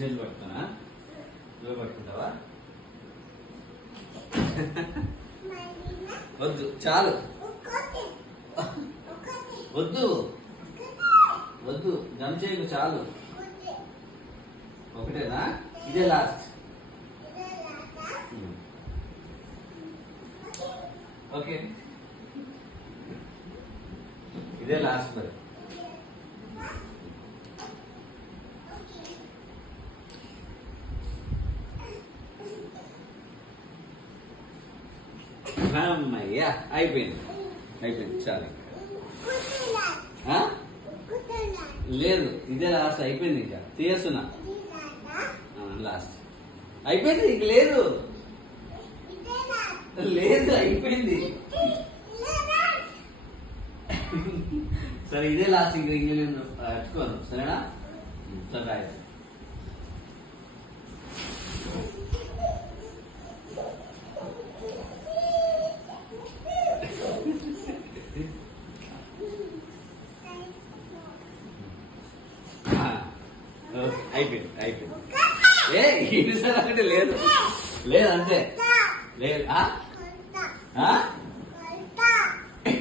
చేతులు పట్టుకున్నా నువ్వు పట్టుకుంటావా? వద్దు చాలు, వద్దు వద్దు, జంప్ చేయకు చాలు. ఒకటేనా? ఇదే లాస్ట్. ఓకే, ఇదే లాస్ట్ మరి. అమ్మయ్యా, అయిపోయింది అయిపోయింది చాలు. లేదు, ఇదే లాస్ట్, అయిపోయింది. ఇంకా తీస్తున్నా. లాస్ట్ అయిపోయింది, ఇంక లేదు లేదు, అయిపోయింది. సరే ఇదే లాస్ట్, ఇంక ఇంగ్లీష్ పెట్టుకోను. సరేనా? సరే రాయి. అయిపోయింది అయిపోయింది. ఈసారి అంటే లేదు లేదు, అంతే లేదు.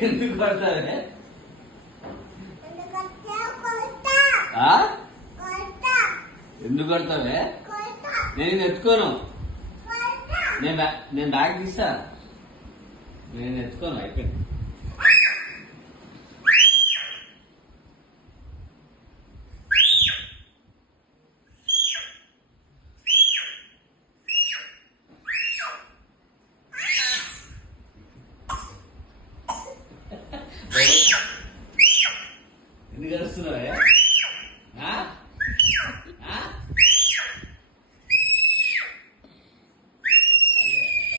ఎందుకు కొడతావే? ఎందుకు కొడతావే? నేను ఎత్తుకోను, నేను బ్యాగ్ తీస్తా, నేను ఎత్తుకోను. అయిపోయింది. ఎందుకు వస్తున్నావే?